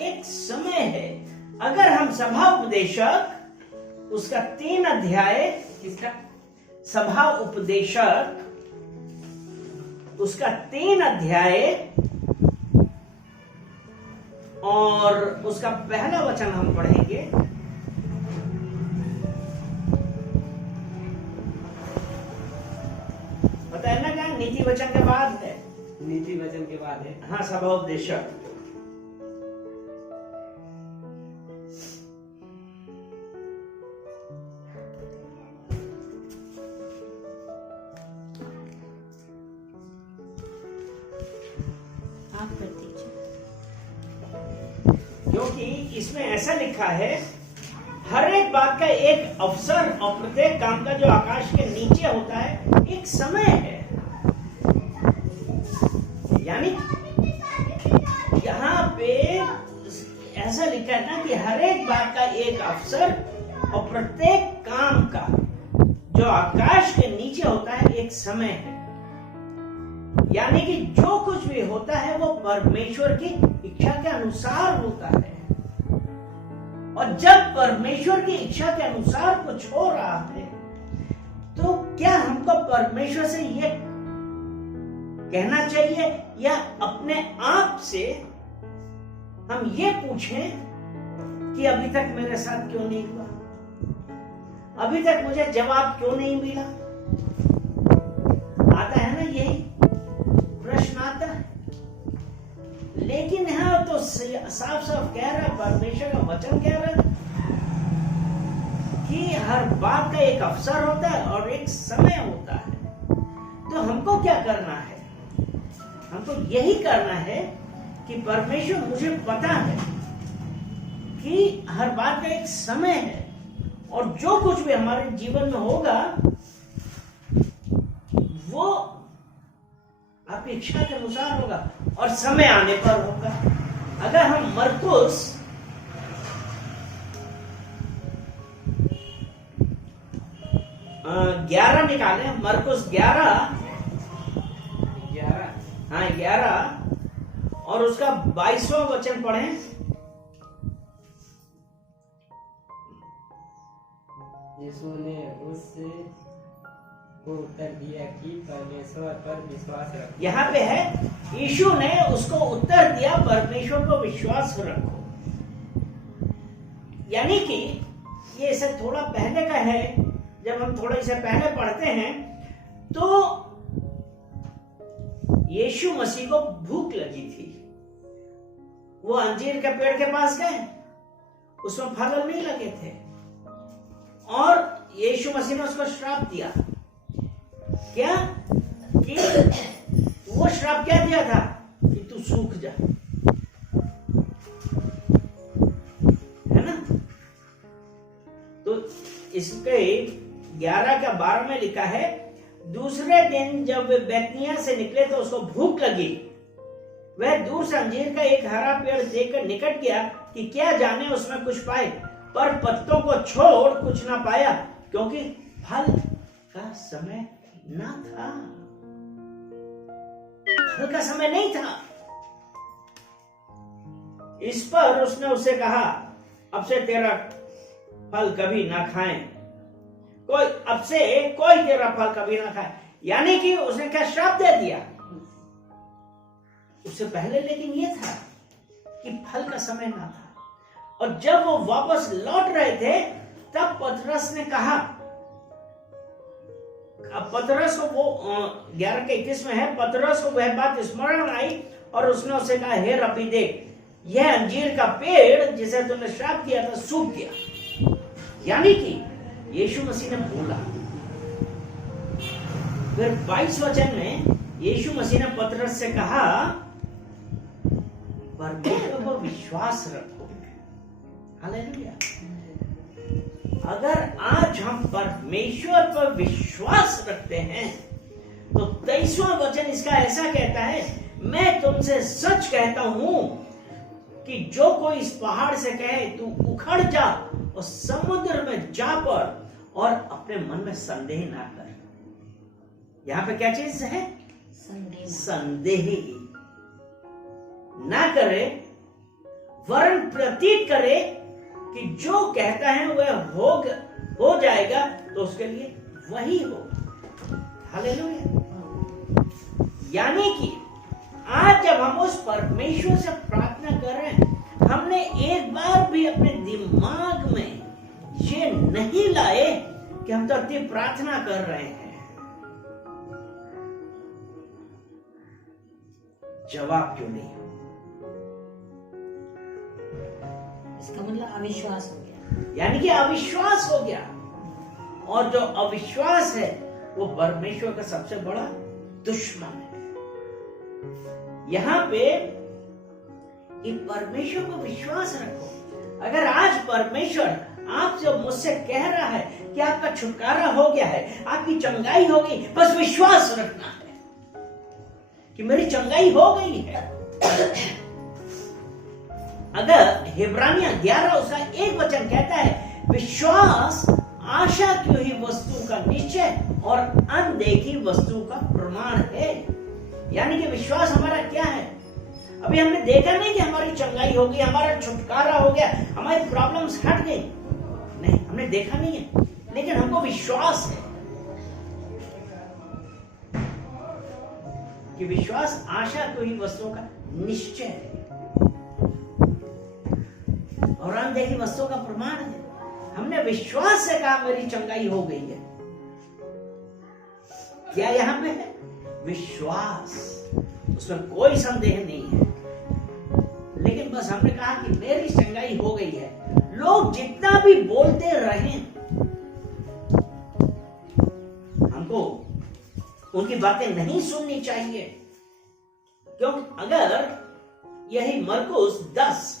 एक समय है। अगर हम सभा उपदेशक उसका 3 अध्याय, किसका? सभा उपदेशक उसका 3 अध्याय और उसका पहला वचन हम पढ़ेंगे। बताए ना, क्या नीति वचन के बाद है? नीति वचन के बाद है। हाँ, सभा उपदेशक। आप कर दीजिए। क्योंकि इसमें ऐसा लिखा है, हर एक बात का एक अवसर और प्रत्येक काम का जो आकाश के नीचे होता है एक समय है। यानी यहाँ पे ऐसा लिखा है ना कि हर एक बात का एक अवसर और प्रत्येक काम का जो आकाश के नीचे होता है एक समय है। यानी कि जो कुछ भी होता है वो परमेश्वर की इच्छा के अनुसार होता है। और जब परमेश्वर की इच्छा के अनुसार कुछ हो रहा है तो क्या हमको परमेश्वर से ये कहना चाहिए या अपने आप से हम ये पूछें कि अभी तक मेरे साथ क्यों नहीं हुआ, अभी तक मुझे जवाब क्यों नहीं मिला? आता है ना, यही प्रश्न आता है। लेकिन यहां तो साफ साफ कह रहा है, परमेश्वर का वचन कह रहा है कि हर बात का एक अवसर होता है और एक समय होता है। तो हमको क्या करना है? हमको यही करना है कि परमेश्वर, मुझे पता है कि हर बात का एक समय है और जो कुछ भी हमारे जीवन में होगा वो आपकी इच्छा के अनुसार होगा और समय आने पर होगा। अगर हम मरकुस 11 निकाले, मरकुस 11, हाँ 11 और उसका 22वां वचन पढ़ें। यीशु ने उसको उत्तर दिया कि परमेश्वर पर विश्वास रखो। यहाँ पे है, यीशु ने उसको उत्तर दिया, परमेश्वर पर विश्वास रखो। यानी कि ये इसे थोड़ा पहले का है। जब हम थोड़ा इसे पहले पढ़ते हैं तो यीशु मसीह को भूख लगी थी। वो अंजीर के पेड़ के पास गए, उसमें फल नहीं लगे थे और यीशु मसीह ने उसको श्राप दिया। क्या कि वो श्राप क्या दिया था कि तू सूख जा, है ना? तो इसके 11 का 12 में लिखा है, दूसरे दिन जब वे बैतनिय्याह से निकले तो उसको भूख लगी। वह दूर से अंजीर का एक हरा पेड़ देखकर निकट गया कि क्या जाने उसमें कुछ पाए, पर पत्तों को छोड़ कुछ ना पाया, क्योंकि फल का समय ना था। फल का समय नहीं था। इस पर उसने उससे कहा, अब से तेरा फल कभी ना खाएं, अब से कोई तेरा फल कभी ना खाए। यानी कि उसने क्या श्राप दे दिया? उससे पहले लेकिन ये था कि फल का समय ना था। और जब वो वापस लौट रहे थे तब पतरस ने कहा, अब पतरस को वो 11 के 21 में है, पतरस को वह बात स्मरण आई और उसने उसे कहा, हे रब्बी देख, यह अंजीर का पेड़ जिसे तूने श्राप किया था सूख गया। यानी कि यीशु मसीह ने बोला। फिर 22 वचन में यीशु मसीह ने पतरस से कहा, परमेश्वर पर विश्वास रखो। हालेलुया। अगर आज हम परमेश्वर पर विश्वास रखते हैं तो 23वां वचन इसका ऐसा कहता है, मैं तुमसे सच कहता हूं कि जो कोई इस पहाड़ से कहे तू उखड़ जा और समुद्र में जा पड़ और अपने मन में संदेह ना कर। यहां पे क्या चीज है? संदेह ना करे। वरन प्रतीत करे कि जो कहता है वह हो जाएगा, तो उसके लिए वही होगा। हालेलुया। यानी कि आज जब हम उस परमेश्वर से प्रार्थना कर रहे हैं, हमने एक बार भी अपने दिमाग में ये नहीं लाए कि हम तो अति प्रार्थना कर रहे हैं। जवाब क्यों नहीं? इसका मतलब अविश्वास हो गया। यानी कि अविश्वास हो गया, और जो अविश्वास है वो परमेश्वर का सबसे बड़ा दुश्मन है। यहां पे कि परमेश्वर को विश्वास रखो। अगर आज परमेश्वर आपसे मुझसे कह रहा है कि आपका छुटकारा हो गया है, आपकी चंगाई हो गई, बस विश्वास रखना है कि मेरी चंगाई हो गई है। अगर हिब्रानियां 11 उसका 1 वचन कहता है, विश्वास आशा की हुई वस्तु का निश्चय और अनदेखी वस्तु का प्रमाण है। यानी कि विश्वास हमारा क्या है? अभी हमने देखा नहीं कि हमारी चंगाई हो गई, हमारा छुटकारा हो गया, हमारी प्रॉब्लम्स हट गई, नहीं, हमने देखा नहीं है, लेकिन हमको विश्वास है कि विश्वास आशा की हुई वस्तुओं का निश्चय है और अनदेखी वस्तुओं का प्रमाण है। हमने विश्वास से कहा मेरी चंगाई हो गई है। क्या यहां पे है? विश्वास, उसमें कोई संदेह नहीं है। लेकिन बस हमने कहा कि मेरी चंगाई हो गई है। लोग जितना भी बोलते रहें, हमको उनकी बातें नहीं सुननी चाहिए, क्योंकि अगर यही मरकुस 10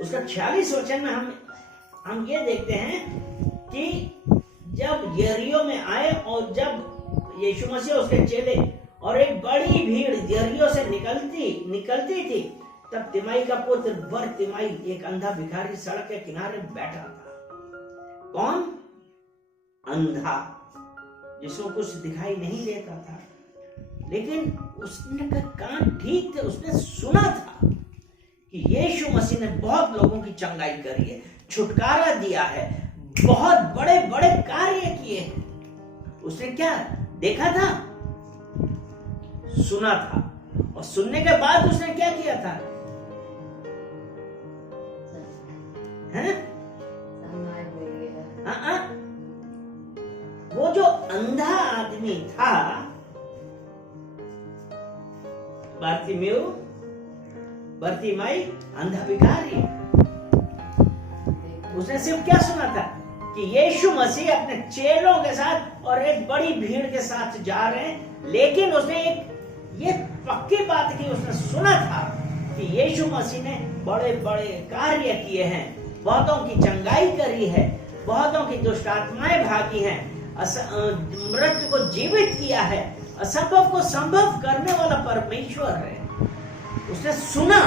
उसका 46 वचन में हम ये देखते हैं कि जब यरीहो में आए और जब यीशु मसीह उसके चेले और एक बड़ी भीड़ यरीहो से निकलती थी, तब तिमाई का पुत्र बरतिमाई एक अंधा भिखारी सड़क के किनारे बैठा था। कौन? अंधा, जिसको कुछ दिखाई नहीं देता था, लेकिन उसने का कान ठीक थे, उसने सुना था कि यीशु मसीह ने बहुत लोगों की चंगाई करी है, छुटकारा दिया है, बहुत बड़े बड़े कार्य किए हैं। उसने क्या देखा था? सुना था। और सुनने के बाद उसने क्या किया था? वो जो अंधा आदमी था, बरतिमाई अंधा भिखारी, उसने सिर्फ क्या सुना था कि यीशु मसीह अपने चेलों के साथ और एक बड़ी भीड़ के साथ जा रहे हैं, लेकिन उसने एक ये पक्की बात की, उसने सुना था कि यीशु मसीह ने बड़े बड़े कार्य किए हैं, बहुतों की चंगाई करी है, बहुतों की दुष्ट आत्माएं भागी हैं, मृत्यु को जीवित किया है, असंभव को संभव करने वाला परमेश्वर है। उसने सुना।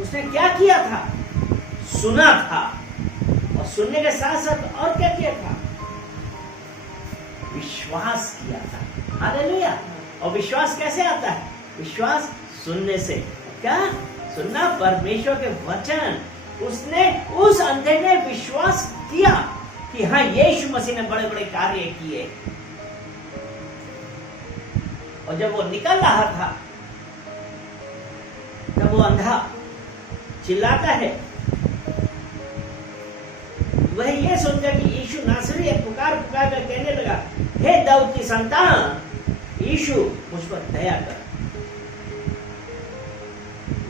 उसने क्या किया था? सुना था, और सुनने के साथ साथ और क्या किया था? विश्वास किया था। हालेलुया। और विश्वास कैसे आता है? विश्वास सुनने से। क्या सुनना? परमेश्वर के वचन। उसने, उस अंधे ने विश्वास किया कि हाँ, यीशु मसीह ने बड़े बड़े कार्य किए। और जब वो निकल रहा था, तब वो अंधा चिल्लाता है। वह ये सुनकर कि यीशु नासरी पुकार कर कहने लगा, हे दाऊद की संतान, यीशु मुझ पर दया कर।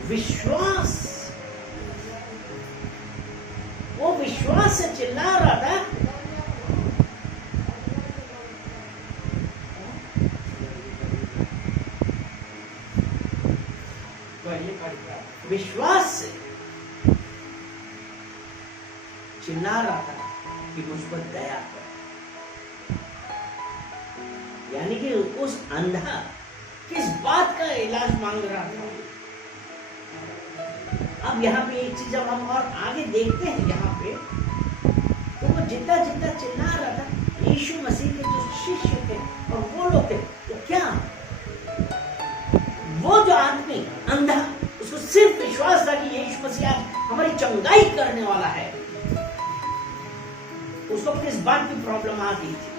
विश्वास, वो विश्वास से चिल्ला रहा था। विश्वास से चिल्ला रहा था कि मुझ पर दया कर। यानी कि उस अंधा किस बात का इलाज मांग रहा था? अब यहाँ पे एक चीज जब हम और आगे देखते हैं यहाँ पे, तो वो जितना जितना चिल्ला रहा था, यीशु मसीह के जो शिष्य थे और वो लोग थे, तो क्या वो जो आदमी अंधा विश्वास था कि यीशु मसीह हमारी चंगाई करने वाला है। उस वक्त इस बात की प्रॉब्लम आ गई थी।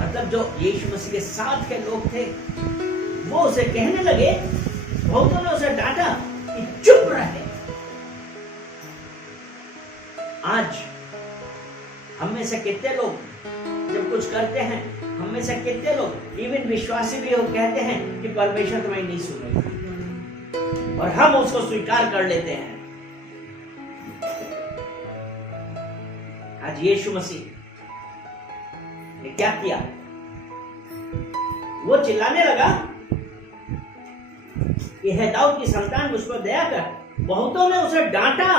मतलब जो यीशु मसीह के साथ के लोग थे वो उसे कहने लगे, बहुतों ने उसे डांटा कि चुप रहे। आज हम में से कितने लोग जब कुछ करते हैं, हम में से कितने लोग इवन विश्वासी भी हो कहते हैं कि परमेश्वर तुम्हें नहीं सुनेगा, और हम उसको स्वीकार कर लेते हैं। आज यीशु मसीह ने क्या किया? वो चिल्लाने लगा कि हे दाऊद की संतान मुझ पर दया कर। बहुतों ने उसे डांटा,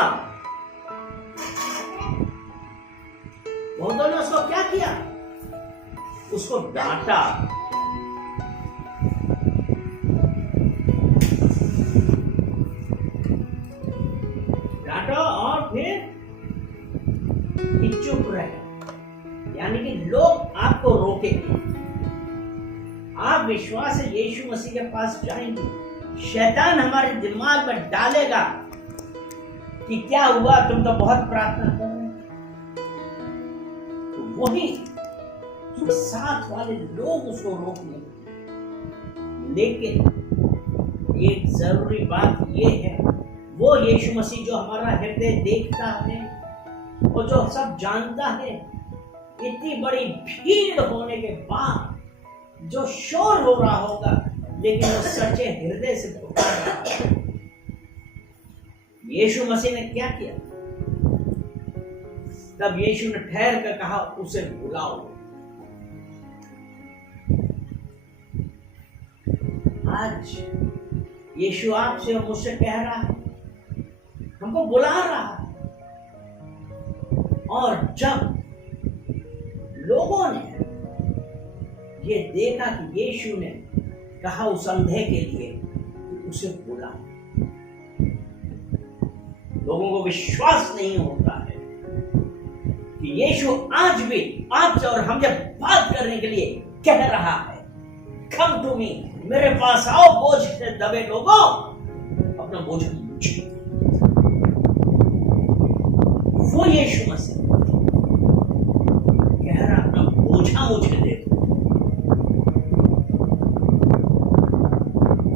बहुतों ने उसको क्या किया? उसको डांटा। डांटा और फिर चुप रहे, यानी कि लोग आपको रोकेंगे। आप विश्वास से यीशु मसीह के पास जाएंगे, शैतान हमारे दिमाग में डालेगा कि क्या हुआ, तुम तो बहुत प्रार्थना कर रहे हो। तो वही साथ वाले लोग उसको रोक लेंगे। लेकिन एक जरूरी बात यह है, वो यीशु मसीह जो हमारा हृदय देखता है और जो सब जानता है, इतनी बड़ी भीड़ होने के बाद जो शोर हो रहा होगा, लेकिन वो सच्चे हृदय से पुकार रहा है। यीशु मसीह ने क्या किया? तब यीशु ने ठहर कर कहा, उसे बुलाओ। आज यीशु आपसे और मुझसे कह रहा है, हमको बुला रहा है। और जब लोगों ने ये देखा कि यीशु ने कहा उस अंधे के लिए कि उसे बुला, लोगों को विश्वास नहीं होता है कि यीशु आज भी आपसे और हमसे बात करने के लिए कह रहा है, कम टू मी, मेरे पास आओ बोझ से दबे लोगों, अपना बोझ मुझे। वो यीशु मसीह कह रहा, अपना बोझा मुझे दे।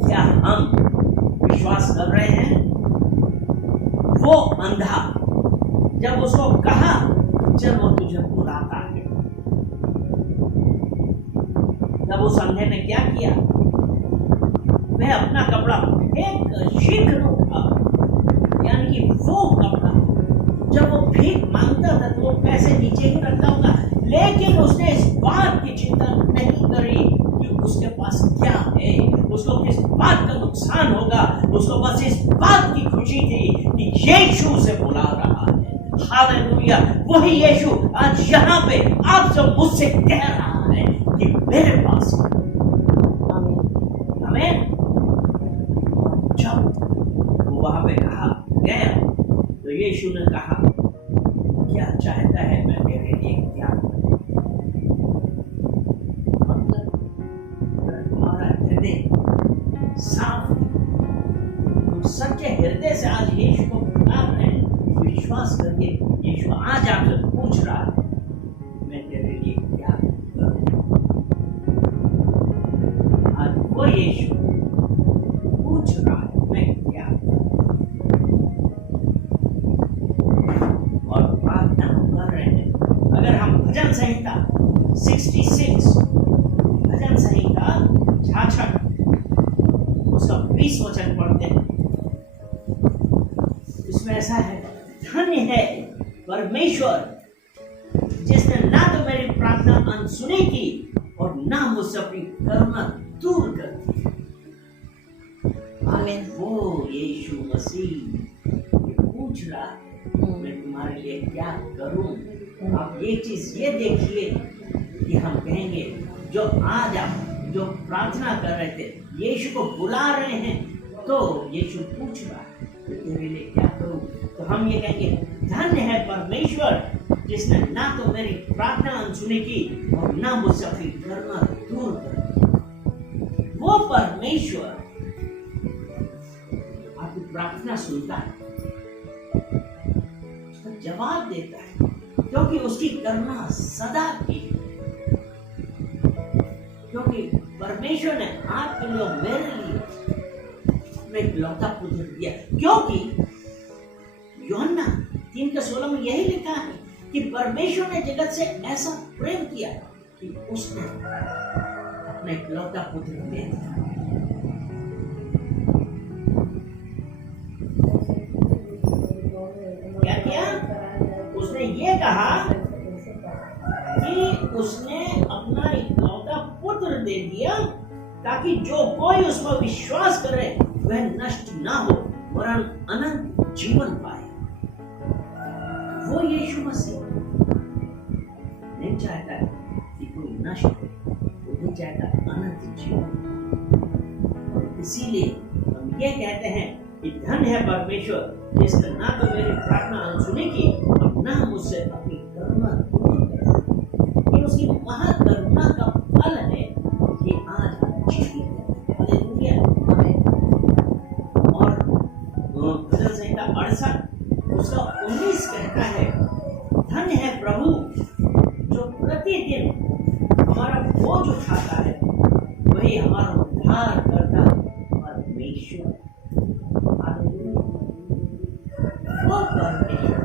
क्या हम विश्वास कर रहे हैं? वो अंधा जब उसको कहा चल वो तुझे बुलाता है, तब उस अंधे ने क्या किया? मैं अपना कपड़ा फेंक शीघ्र उठा, यानी कि वो कपड़ा जब वो भीख मांगता था तो वो पैसे नीचे ही रखता होगा, लेकिन उसने इस बात की चिंता नहीं करी कि उसके पास क्या है, उसको किस बात का नुकसान होगा। उसको बस इस बात की खुशी थी कि यीशु उसे बुला रहा है। हालेलुया! वही यीशु आज यहाँ पे आप सब मुझसे कह रहा है कि मेरे पास आमीन। जब वो वहां पे कहा गया तो यीशु ने कहा, क्या चाहता है मैं तेरे लिए क्या करूं? मतलब तुम्हारा हृदय साफ, तुम सच्चे हृदय से आज यीशु को पुकार रहे हैं, विश्वास करके यीशु आज आपसे पूछ रहा है, मैं तेरे लिए क्या करूं? आज वो यीशु पूछ रहा है, मैं क्या करूं? और प्रार्थना हम कर रहे हैं। अगर हम भजन संहिता 66, भजन संहिता 66 उसका 20 वचन पढ़ते हैं, इसमें ऐसा है, धन्य है परमेश्वर जिसने ना तो मेरी प्रार्थना अनसुनी की और ना मुझसे अपनी करुणा दूर कर दी। आमीन। वो यीशु मसीह पूछ रहा है, मैं तुम्हारे लिए क्या करूं? आप एक चीज ये देखिए कि हम कहेंगे, जो आज आप जो प्रार्थना कर रहे थे, यीशु को बुला रहे हैं, तो यीशु पूछ रहा है तेरे लिए क्या करूं? तो हम ये कहेंगे, धन्य है परमेश्वर जिसने ना तो मेरी प्रार्थना अनसुनी की और ना मुझसे अपनी करुणा दूर कर दी। वो परमेश्वर प्रार्थना सुनता है, उसका जवाब देता है, क्योंकि उसकी करुणा सदा की है। क्योंकि परमेश्वर ने आपके लिए और मेरे लिए अपना इकलौता पुत्र दिया। क्योंकि यूहन्ना 3:16 में यही लिखा है कि परमेश्वर ने जगत से ऐसा प्रेम किया कि उसने अपना इकलौता पुत्र दे दिया। क्या किया? उसने ये कहा कि उसने अपना इकलौता पुत्र दे दिया ताकि जो कोई उस पर विश्वास करे वह नष्ट ना हो वरन अनंत जीवन पाए। वो यीशु मसीह नहीं चाहता है कि कोई नष्ट हो, वो नहीं चाहता अनंत जीवन। और इसीलिए हम ये कहते हैं कि धन है परमेश्वर जिसने ना तो मेरी प्रार्थना अनसुनी की और ना मुझसे अपनी करुणा दूर कर। ये उसकी महाकरुणा का फल है कि आज हम जीवित हैं। हालेलुया। और भजन संहिता 68 उसका 19 कहता है, धन है प्रभु जो प्रतिदिन हमारा बोझ उठाता है, वही हमारा उद्धार करता परमेश्वर। वो परमेश्वर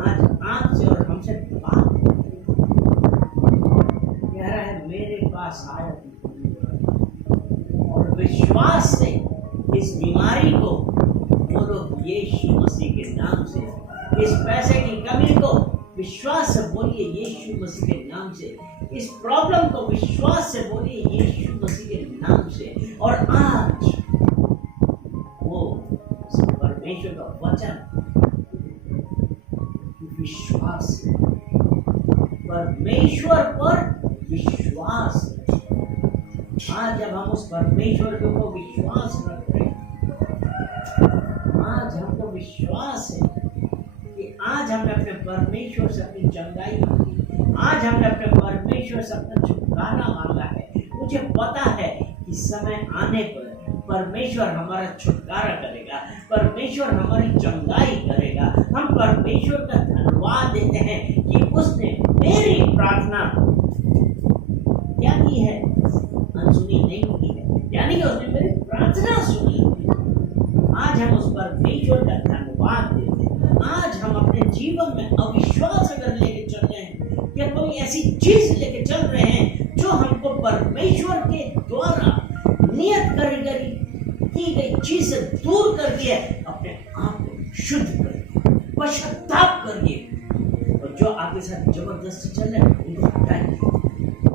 आज आपसे और हमसे बात कह रहा है, मेरे पास आओ और विश्वास से इस बीमारी को बोलो यीशु मसीह के नाम से। इस पैसे की कमी को विश्वास से बोलिए यीशु मसीह के नाम से। इस प्रॉब्लम को विश्वास से बोलिए यीशु मसीह के नाम से। और आज वो परमेश्वर का वचन विश्वास है, परमेश्वर पर विश्वास है। आज जब हम उस परमेश्वर के ऊपर विश्वास करते हैं, आज हमको विश्वास है कि आज हमने अपने परमेश्वर से अपनी चंगाई मांगी, आज हमने अपने परमेश्वर से अपना छुटकारा मांगा है। मुझे पता है कि समय आने पर परमेश्वर हमारा छुटकारा करेगा, परमेश्वर हमारी चंगाई करेगा। हम परमेश्वर का धन्यवाद देते हैं कि उसने मेरी प्रार्थना क्या की है, अनसुनी नहीं की है, यानी कि उसने मेरी प्रार्थना सुनी। आज हम उस परमेश्वर का धन्यवाद देते हैं। आज हम अपने जीवन में अविश्वास अगर लेके चल रहे हैं या कोई ऐसी चीज लेके चल रहे हैं जो हमको परमेश्वर के द्वारा नियत करी की गई चीज से दूर कर दिया, अपने आप को शुद्ध करिए, पश्चाताप करिए। और जो आपके साथ जबरदस्ती चल रहे हैं उनको हटाइए,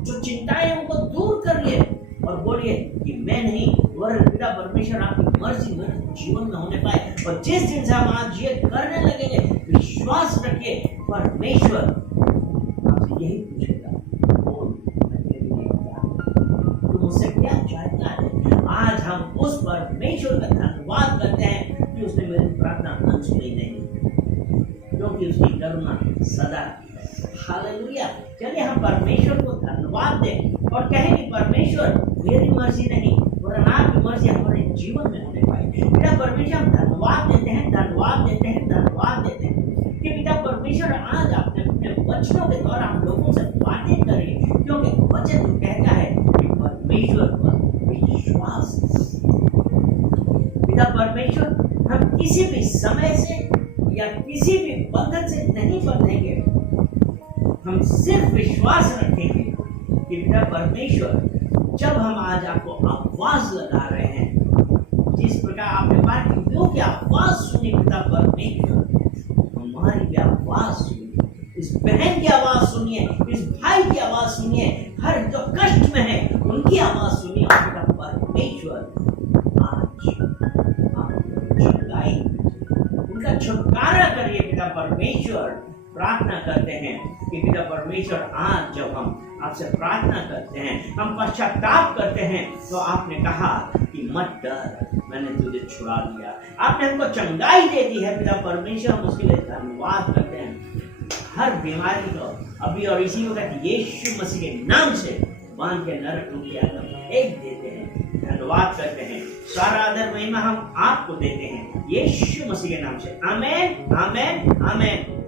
जो चिंताएं उनको दूर करिए और बोलिए कि मैं नहीं वरन पिता परमेश्वर आपकी मर्जी मेरे जीवन में होने पाए। और जिस दिन से हम आज ये करने लगेंगे, विश्वास रखिए परमेश्वर आपसे यही पूछेगा, बोल मैं तेरे लिए क्या हूं, तुम मुझसे क्या चाहता है। आज हम उस परमेश्वर का धन्यवाद करते हैं कि उसने मेरी प्रार्थना अनसुनी नहीं, क्योंकि उसकी करुणा सदा की है। हालेलुया। चलिए हम परमेश्वर को धन्यवाद दें और कहें कि परमेश्वर मेरी मर्जी नहीं वरन आपकी मर्जी हमारे जीवन में होने पाए। पिता परमेश्वर हम धन्यवाद देते हैं, धन्यवाद देते हैं, धन्यवाद देते हैं कि पिता परमेश्वर आज आपने अपने वचनों के द्वारा हम लोगों से बातें करी, क्योंकि वचन तो कहता है कि परमेश्वर पर विश्वास। पिता परमेश्वर हम किसी भी समय से या किसी भी बंधन से नहीं बंधेंगे, हम सिर्फ विश्वास रखेंगे कि पिता परमेश्वर जब हम आज आपको आवाज लगा रहे हैं, जिस प्रकार आपने बात की आवाज सुनी पिता परमेश्वर, हमारी भी आवाज सुनिए, इस बहन की आवाज सुनिए, इस भाई की आवाज सुनिए, हर जो कष्ट में है उनकी आवाज सुनिए। और पिता परमेश्वर आज चंगाई उनका छुटकारा करिए। पिता परमेश्वर प्रार्थना करते हैं कि पिता परमेश्वर आज जब हम आपसे प्रार्थना करते हैं, हम पश्चाताप करते हैं, तो आपने कहा कि मत डर, मैंने तुझे छुड़ा लिया, आपने हमको चंगाई दे दी है। पिता परमेश्वर हम उसके लिए धन्यवाद करते हैं। हर बीमारी को अभी और इसी वक्त यीशु मसीह के नाम से बांध के नरक रूप की आज्ञा एक देते हैं, धन्यवाद करते हैं। सारा आदर महिमा हम आपको देते हैं। यीशु मसीह के नाम से। आमेन, आमेन, आमेन।